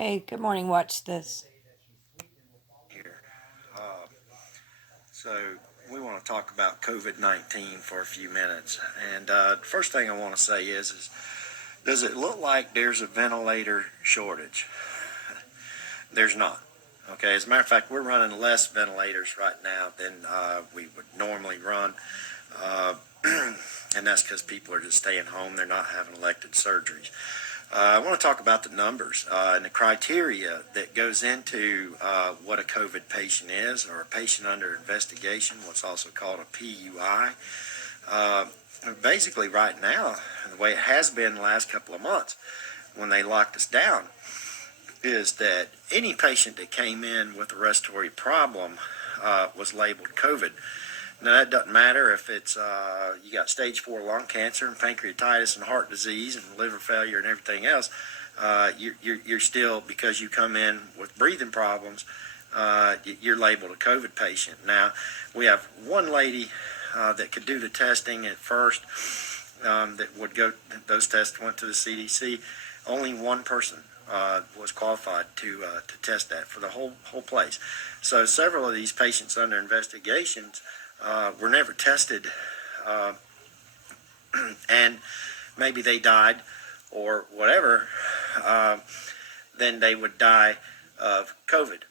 Hey, good morning. Watch this. Here. Uh, so we want to talk about COVID-19 for a few minutes. And first thing I want to say is does it look like there's a ventilator shortage? There's not. Okay, as a matter of fact, we're running less ventilators right now than we would normally run. Uh, and that's because people are just staying home. They're not having elective surgeries. I want to talk about the numbers and the criteria that goes into what a COVID patient is, or a patient under investigation, what's also called a PUI. Uh, Basically, right now, the way it has been the last couple of months when they locked us down, is that any patient that came in with a respiratory problem was labeled COVID. Now, that doesn't matter if it's you got stage 4 lung cancer and pancreatitis and heart disease and liver failure and everything else. You're still, because you come in with breathing problems, you're labeled a COVID patient. Now, we have one lady that could do the testing at first, that would go, those tests went to the CDC. Only one person was qualified to test that for the whole place. So several of these patients under investigations were never tested, uh, and maybe they died or whatever. Then they would die of COVID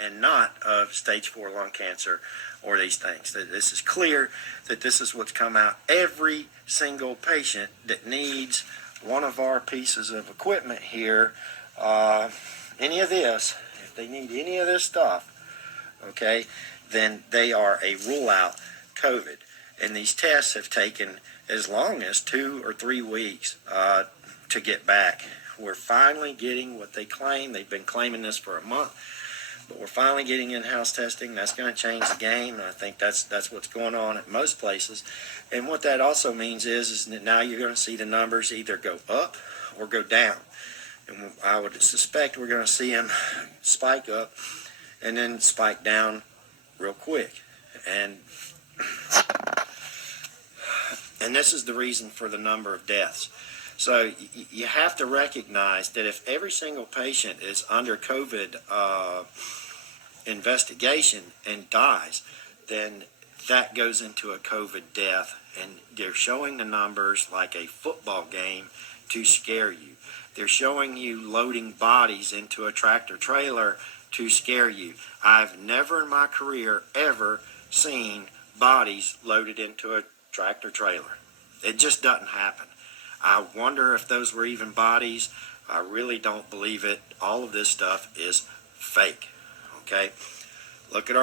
and not of stage 4 lung cancer or these things. This is clear that this is what's come out. Every single patient that needs one of our pieces of equipment here, any of this, if they need any of this stuff, okay, then they are a rule out COVID. And these tests have taken as long as 2 or 3 weeks to get back. We're finally getting what they claim. They've been claiming this for a month, but we're finally getting in-house testing. That's going to change the game, and I think that's what's going on at most places. And what that also means is that now you're going to see the numbers either go up or go down. And I would suspect we're going to see them spike up and then spike down real quick. And this is the reason for the number of deaths. So you have to recognize that if every single patient is under COVID investigation and dies, then that goes into a COVID death. And they're showing the numbers like a football game to scare you. They're showing you loading bodies into a tractor trailer to scare you. I've never in my career ever seen bodies loaded into a tractor trailer. It just doesn't happen. I wonder if those were even bodies. I really don't believe it. All of this stuff is fake. Okay? Look at our